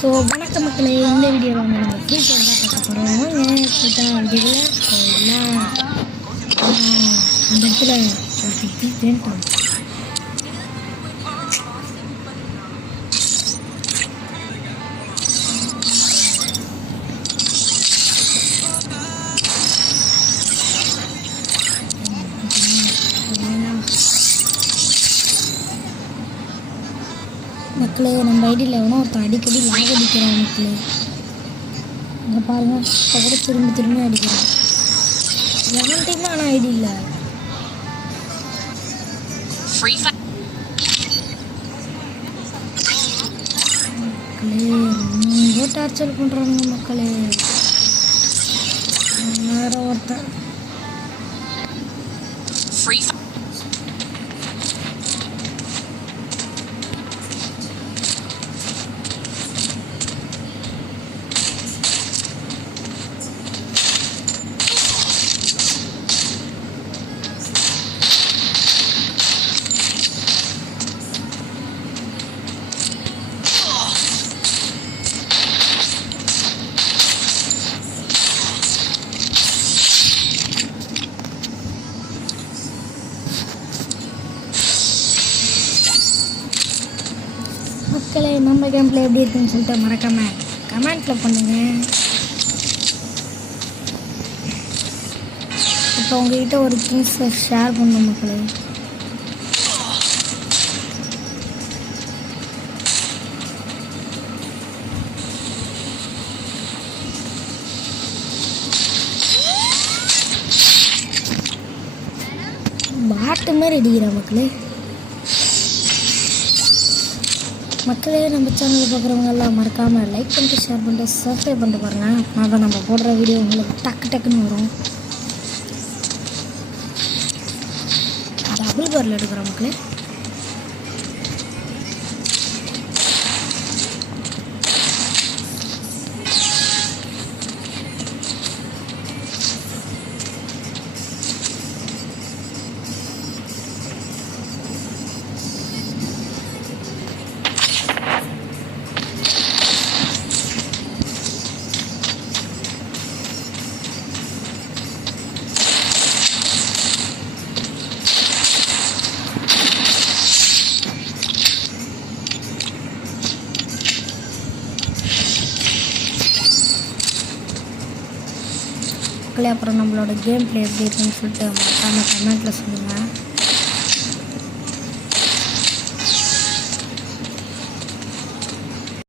So வணக்கம் மக்களே, இந்த வீடியோவில் வந்து நம்ம ஃப்ரீ ஃபயர் தான் பார்க்க போகிறோம். வாங்க கூட்டாக வீடியோவில் போயிடலாம். அந்த இடத்துல ஒரு திட்டி வேண்டாம். மக்களே, நம்ம ஐடியில் எவனோ ஒருத்தன் அடிக்கடி லாக் அடிக்கிறான் மக்களே. அங்கே பாருங்கள், இப்போ கூட திரும்பி அடிக்கிறான். எவன் டீம் ஆனால் ஐடி இல்லை. மக்களே ரொம்ப டார்ச்சர் பண்ணுறானுங்க மக்களே. வேற ஒருத்தன் மக்களே, நம்ம கேம் பிளே எப்படி இருக்குன்னு சொல்லிட்டு மறக்காமல் கமெண்ட்டில் பண்ணுங்கள். இப்போ உங்கள்கிட்ட ஒரு திங்ஸை ஷேர் பண்ணணும் மக்களே. பாட்டு மாதிரி அடிக்கிறேன் மக்களே. மக்களே, நம்ம சேனலில் பார்க்குறவங்க எல்லாம் மறக்காமல் லைக் பண்ணிட்டு ஷேர் பண்ணிட்டு சப்ஸ்கிரைப் பண்ணிட்டு பாருங்கள். அதான் நம்ம போடுற வீடியோ உங்களுக்கு டக்குன்னு வரும். டபுள் பாரில் எடுக்கிறோம் மக்களே. அப்புறம் நம்மளோட கேம் பிளே எப்படி இருக்குன்னு சொல்லிட்டு மறக்காமல் கமெண்ட்டில் சொல்லுங்கள்.